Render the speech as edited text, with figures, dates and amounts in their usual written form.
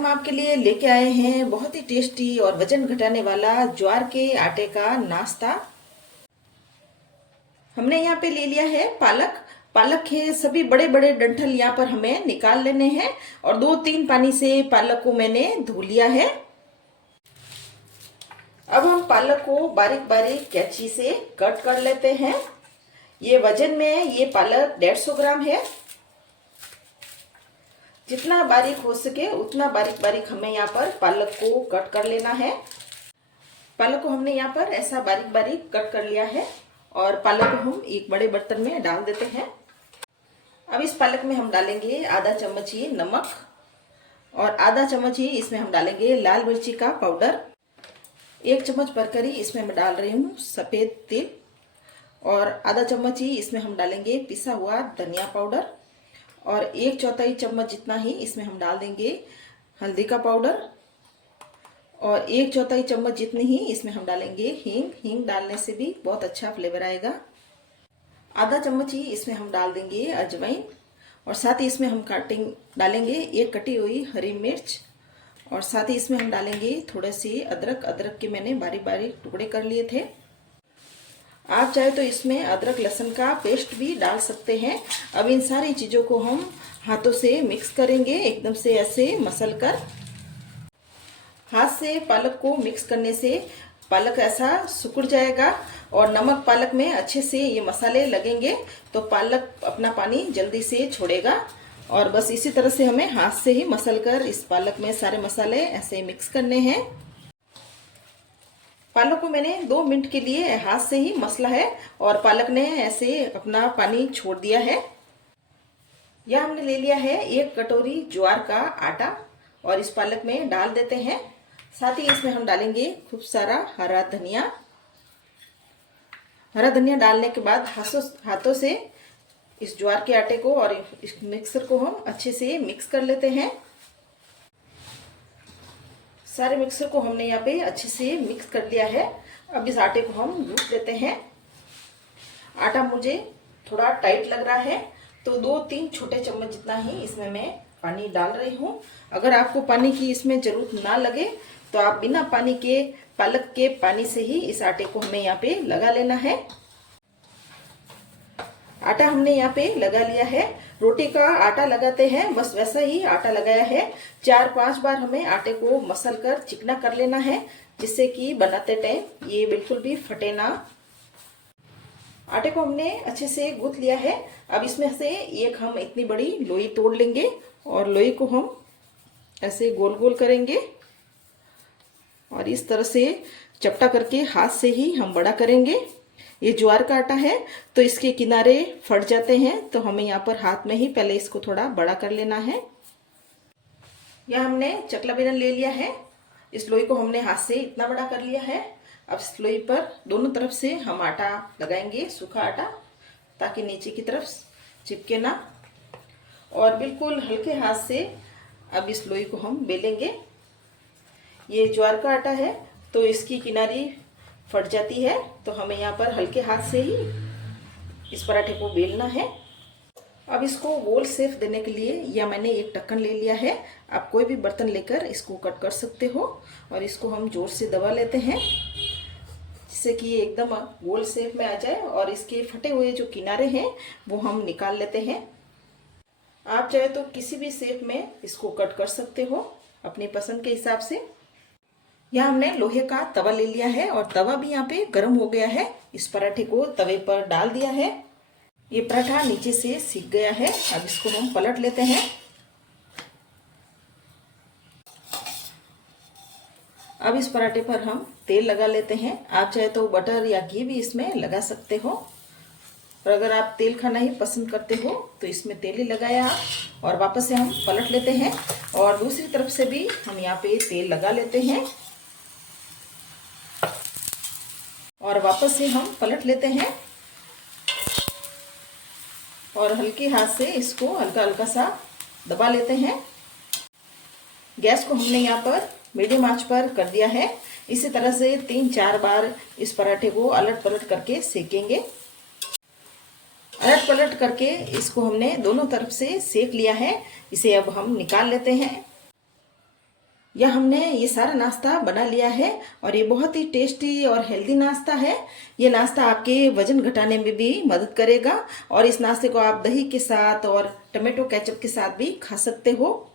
हम आपके लिए लेके आए हैं बहुत ही टेस्टी और वजन घटाने वाला ज्वार के आटे का नाश्ता। हमने यहाँ पे ले लिया है पालक। पालक के सभी बड़े बड़े डंठल यहाँ पर हमें निकाल लेने हैं और 2-3 पानी से पालक को मैंने धो लिया है। अब हम पालक को बारीक बारीक कैंची से कट कर लेते हैं। ये वजन में ये पालक 150 ग्राम है। जितना बारीक हो सके उतना बारीक बारीक हमें यहाँ पर पालक को कट कर लेना है। पालक को हमने यहाँ पर ऐसा बारीक बारीक कट कर लिया है और पालक को हम एक बड़े बर्तन में डाल देते हैं। अब इस पालक में हम डालेंगे आधा चम्मच ही नमक और आधा चम्मच ही इसमें हम डालेंगे लाल मिर्ची का पाउडर। 1 चम्मच भरकर ही इसमें मैं डाल रही हूँ सफ़ेद तिल और आधा चम्मच ही इसमें हम डालेंगे पिसा हुआ धनिया पाउडर और 1/4 चम्मच जितना ही इसमें हम डाल देंगे हल्दी का पाउडर और 1/4 चम्मच जितनी ही इसमें हम डालेंगे हींग। हींग डालने से भी बहुत अच्छा फ्लेवर आएगा। आधा चम्मच ही इसमें हम डाल देंगे अजवाइन और साथ ही इसमें हम डालेंगे 1 कटी हुई हरी मिर्च और साथ ही इसमें हम डालेंगे थोड़े से अदरक। अदरक के मैंने बारीक बारीक टुकड़े कर लिए थे। आप चाहे तो इसमें अदरक लहसुन का पेस्ट भी डाल सकते हैं। अब इन सारी चीज़ों को हम हाथों से मिक्स करेंगे, एकदम से ऐसे मसल कर। हाथ से पालक को मिक्स करने से पालक ऐसा सिकुड़ जाएगा और नमक पालक में अच्छे से ये मसाले लगेंगे तो पालक अपना पानी जल्दी से छोड़ेगा। और बस इसी तरह से हमें हाथ से ही मसल कर इस पालक में सारे मसाले ऐसे मिक्स करने हैं। पालक को मैंने 2 मिनट के लिए हाथ से ही मसला है और पालक ने ऐसे अपना पानी छोड़ दिया है। यह हमने ले लिया है 1 कटोरी ज्वार का आटा और इस पालक में डाल देते हैं। साथ ही इसमें हम डालेंगे खूब सारा हरा धनिया। हरा धनिया डालने के बाद हाथों से इस ज्वार के आटे को और इस मिक्सर को हम अच्छे से मिक्स कर लेते हैं। सारे मिक्सर को हमने यहाँ पे अच्छे से मिक्स कर लिया है। अब इस आटे को हम गूंथ लेते हैं। आटा मुझे थोड़ा टाइट लग रहा है तो 2-3 छोटे चम्मच जितना ही इसमें मैं पानी डाल रही हूँ। अगर आपको पानी की इसमें ज़रूरत ना लगे तो आप बिना पानी के पालक के पानी से ही इस आटे को हमें यहाँ पे लगा लेना है। आटा हमने यहाँ पे लगा लिया है। रोटी का आटा लगाते हैं बस वैसा ही आटा लगाया है। 4-5 बार हमें आटे को मसल कर चिकना कर लेना है जिससे कि बनाते टाइम ये बिल्कुल भी फटे ना। आटे को हमने अच्छे से गूंथ लिया है। अब इसमें से एक हम इतनी बड़ी लोई तोड़ लेंगे और लोई को हम ऐसे गोल गोल करेंगे और इस तरह से चपटा करके हाथ से ही हम बड़ा करेंगे। ये ज्वार का आटा है तो इसके किनारे फट जाते हैं तो हमें यहाँ पर हाथ में ही पहले इसको थोड़ा बड़ा कर लेना है। यह हमने चकला बेलन ले लिया है। इस लोई को हमने हाथ से इतना बड़ा कर लिया है। अब इस लोई पर दोनों तरफ से हम आटा लगाएंगे, सूखा आटा, ताकि नीचे की तरफ चिपके ना। और बिल्कुल हल्के हाथ से अब इस लोई को हम बेलेंगे। ये ज्वार का आटा है तो इसकी किनारी फट जाती है तो हमें यहाँ पर हल्के हाथ से ही इस पराठे को बेलना है। अब इसको गोल शेप देने के लिए या मैंने एक ढक्कन ले लिया है। आप कोई भी बर्तन लेकर इसको कट कर सकते हो और इसको हम जोर से दबा लेते हैं जिससे कि ये एकदम गोल शेप में आ जाए और इसके फटे हुए जो किनारे हैं वो हम निकाल लेते हैं। आप चाहे तो किसी भी शेप में इसको कट कर सकते हो अपनी पसंद के हिसाब से। यहाँ हमने लोहे का तवा ले लिया है और तवा भी यहाँ पे गर्म हो गया है। इस पराठे को तवे पर डाल दिया है। ये पराठा नीचे से सिक गया है। अब इसको हम पलट लेते हैं। अब इस पराठे पर हम तेल लगा लेते हैं। आप चाहे तो बटर या घी भी इसमें लगा सकते हो और अगर आप तेल खाना ही पसंद करते हो तो इसमें तेल ही लगाया और वापस से हम पलट लेते हैं और दूसरी तरफ से भी हम यहाँ पे तेल लगा लेते हैं और वापस से हम पलट लेते हैं और हल्के हाथ से इसको हल्का हल्का सा दबा लेते हैं। गैस को हमने यहाँ पर मीडियम आंच पर कर दिया है। इसी तरह से 3-4 बार इस पराठे को अलट पलट करके सेकेंगे। अलट पलट करके इसको हमने दोनों तरफ से सेक लिया है। इसे अब हम निकाल लेते हैं। यह हमने ये सारा नाश्ता बना लिया है और ये बहुत ही टेस्टी और हेल्दी नाश्ता है। ये नाश्ता आपके वजन घटाने में भी मदद करेगा और इस नाश्ते को आप दही के साथ और टमाटो केचप के साथ भी खा सकते हो।